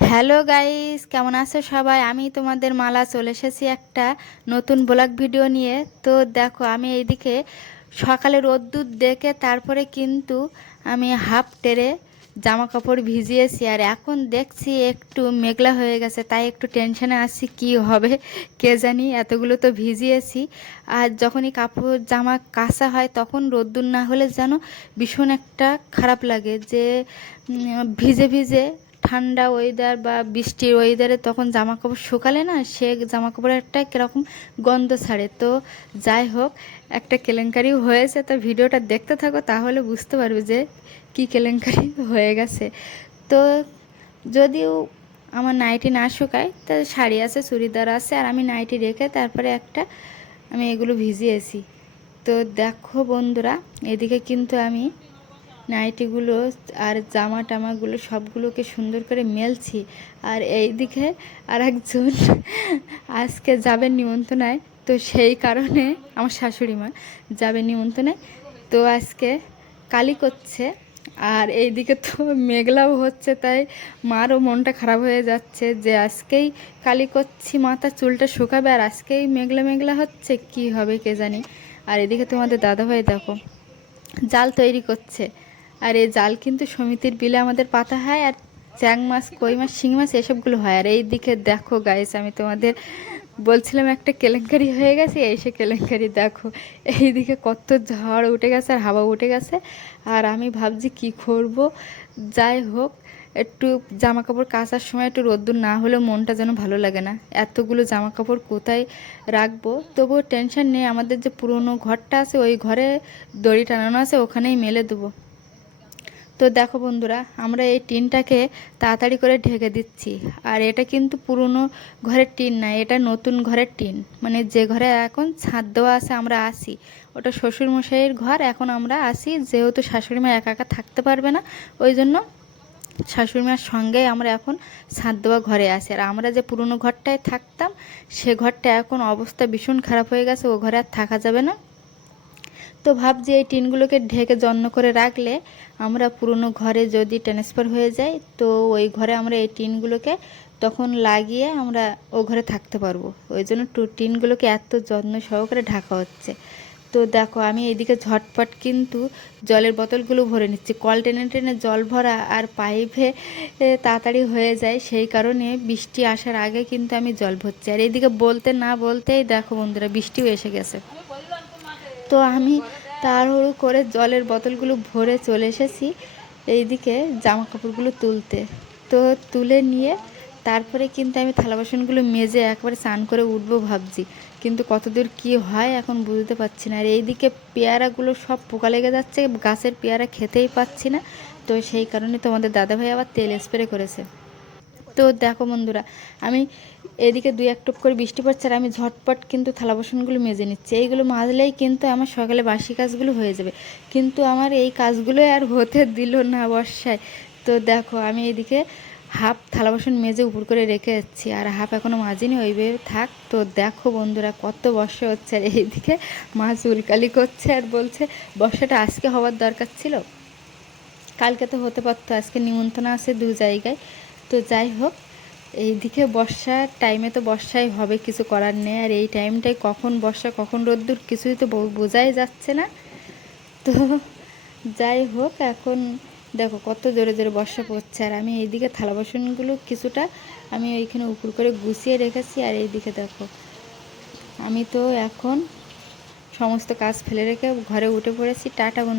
Hello guys, কেমন আছো সবাই? আমি তোমাদের মালা চলে এসেছি একটা নতুন ব্লগ ভিডিও নিয়ে। তো দেখো, আমি এইদিকে সকালে রোদ্দুর দেখে তারপরে কিন্তু আমি হাফ টেরে জামা কাপড় ভিজিয়েছি, আর এখন দেখছি একটু মেঘলা হয়ে গেছে, তাই একটু টেনশনে আছি কি হবে কে জানি। এতগুলো তো ভিজিয়েছি, আর যখনই কাপড় জামা কাচা হয় তখন রোদ্দুর না হলে যেন ভীষণ একটা খারাপ লাগে, যে ভিজে ভিজে ঠান্ডা ওয়েদার বা বৃষ্টির ওয়েদারে তখন জামা কাপড় শুকালে না, সে জামা কাপড়ের একটা কীরকম গন্ধ ছাড়ে। তো যাই হোক, একটা কেলেঙ্কারিও হয়েছে, তো ভিডিওটা দেখতে থাকো তাহলে বুঝতে পারবে যে কি কেলেঙ্কারি হয়ে গেছে। তো যদিও আমার নাইটি না শুকায়, তা শাড়ি আছে, চুড়িদার আছে, আর আমি নাইটি রেখে তারপরে আমি এগুলো ভিজিয়েছি। তো দেখো বন্ধুরা, এদিকে কিন্তু আমি নাইটিগুলো আর জামা টামাগুলো সবগুলোকে সুন্দর করে মেলছি। আর এইদিকে আর একজন আজকে যাবে নিমন্ত্রণায়, তো সেই কারণে আমার শাশুড়ি মা যাবে নিমন্ত্রণে, তো আজকে কালি করছে। আর এইদিকে তো মেঘলাও হচ্ছে, তাই মারও মনটা খারাপ হয়ে যাচ্ছে যে আজকেই কালি করছি, মাথা চুলটা শুকাবে, আর আজকেই মেঘলা মেঘলা হচ্ছে, কি হবে কে জানি। আর এদিকে তোমাদের দাদাভাই দেখো জাল তৈরি করছে। আর এই জাল কিন্তু সমিতির বিলে আমাদের পাতা হয়, আর চ্যাং মাছ, কই মাছ, শিঙি মাছ এসবগুলো হয়। আর এই দিকে দেখো গাইস, আমি তোমাদের বলছিলাম একটা কেলেঙ্কারি হয়ে গেছে, এই সে কেলেঙ্কারি দেখো। এইদিকে কত ঝড় উঠে গেছে আর হাওয়া উঠে গেছে, আর আমি ভাবছি কি করব। যাই হোক, একটু জামা কাপড় কাচার সময় একটু রোদ্দুর না হলেও মনটা যেন ভালো লাগে না। এতগুলো জামা কাপড় কোথায় রাখবো? তবুও টেনশন নেই, আমাদের যে পুরনো ঘরটা আছে ওই ঘরে দড়ি টানানো আছে, ওখানেই মেলে দেবো। তো দেখো বন্ধুরা, আমরা এই টিনটাকে তাড়াতাড়ি করে ঢেকে দিচ্ছি। আর এটা কিন্তু পুরনো ঘরের টিন না, এটা নতুন ঘরের টিন, মানে যে ঘরে এখন ছাদ দেওয়া আছে আমরা আসি, ওটা শ্বশুরমশাইয়ের ঘর। এখন আমরা আসি, যেহেতু শাশুড়ি মা একা একা থাকতে পারবে না, ওই জন্য শাশুড়ি মার সঙ্গেই আমরা এখন ছাদ দেওয়া ঘরে আসি। আর আমরা যে পুরনো ঘরটায় থাকতাম, সে ঘরটা এখন অবস্থা ভীষণ খারাপ হয়ে গেছে, ও ঘরে আর থাকা যাবে না। তো ভাবছি এই টিনগুলোকে ঢেকে যত্ন করে রাখলে আমরা পুরনো ঘরে যদি ট্রান্সফার হয়ে যায়, তো ওই ঘরে আমরা এই টিনগুলোকে তখন লাগিয়ে আমরা ও ঘরে থাকতে পারবো। ওই জন্য টিনগুলোকে এত যত্ন সহকারে ঢাকা হচ্ছে। তো দেখো, আমি এদিকে ঝটপট কিন্তু জলের বোতলগুলো ভরে নিচ্ছি। কল টেনে টেনে জল ভরা আর পাইপে তাড়াতাড়ি হয়ে যায়, সেই কারণে বৃষ্টি আসার আগে কিন্তু আমি জল ভরছি। আর এইদিকে বলতে না বলতেই দেখো বন্ধুরা, বৃষ্টিও এসে গেছে। তো আমি তাড়াহুড়ো করে জলের বোতলগুলো ভরে চলে এসেছি এইদিকে জামা কাপড়গুলো তুলতে। তো তুলে নিয়ে তারপরে কিন্তু আমি থালা বাসনগুলো মেজে একবারে স্নান করে উঠবো ভাবছি, কিন্তু কতদূর কি হয় এখন বুঝতে পারছি না। আর এইদিকে পেয়ারাগুলো সব পোকা লেগে যাচ্ছে, গাছের পেয়ারা খেতেই পাচ্ছি না। তো সেই কারণে তোমাদের দাদাভাই আবার তেল স্প্রে করেছে। তো দেখো বন্ধুরা, আমি এদিকে দুই এক টোপ করে বৃষ্টি পড়ছে, আর আমি ঝটপট কিন্তু থালা বাসনগুলো মেজে নিচ্ছি। এইগুলো মাজলেই কিন্তু আমার সকালে বাসি কাজগুলো হয়ে যাবে, কিন্তু আমার এই কাজগুলোই আর হতে দিল না বর্ষায়। তো দেখো, আমি এদিকে হাফ থালা বাসন মেজে উপর করে রেখে যাচ্ছি, আর হাফ এখনও মাজিনি, ওইভাবে থাক। তো দেখো বন্ধুরা, কত বর্ষা হচ্ছে, আর এইদিকে মা চুলকালি করছে আর বলছে বর্ষাটা আজকে হওয়ার দরকার ছিল, কালকে তো হতে পারতো, আজকে নিমন্ত্রণ আছে দু জায়গায়। তো যাই হোক, এইদিকে বর্ষার টাইমে তো বর্ষাই হবে, কিছু করার নেই। আর এই টাইমটাই কখন বর্ষা কখন রোদ্দুর কিছুই তো বোঝাই যাচ্ছে না। তো যাই হোক, এখন দেখো কত জোরে জোরে বর্ষা পড়ছে, আর আমি এইদিকে থালা বাসনগুলো কিছুটা আমি এইখানে উপর করে গুছিয়ে রেখেছি। আর এইদিকে দেখো, আমি তো এখন সমস্ত কাজ ফেলে রেখে ঘরে উঠে পড়েছি। টাটা বন্ধু।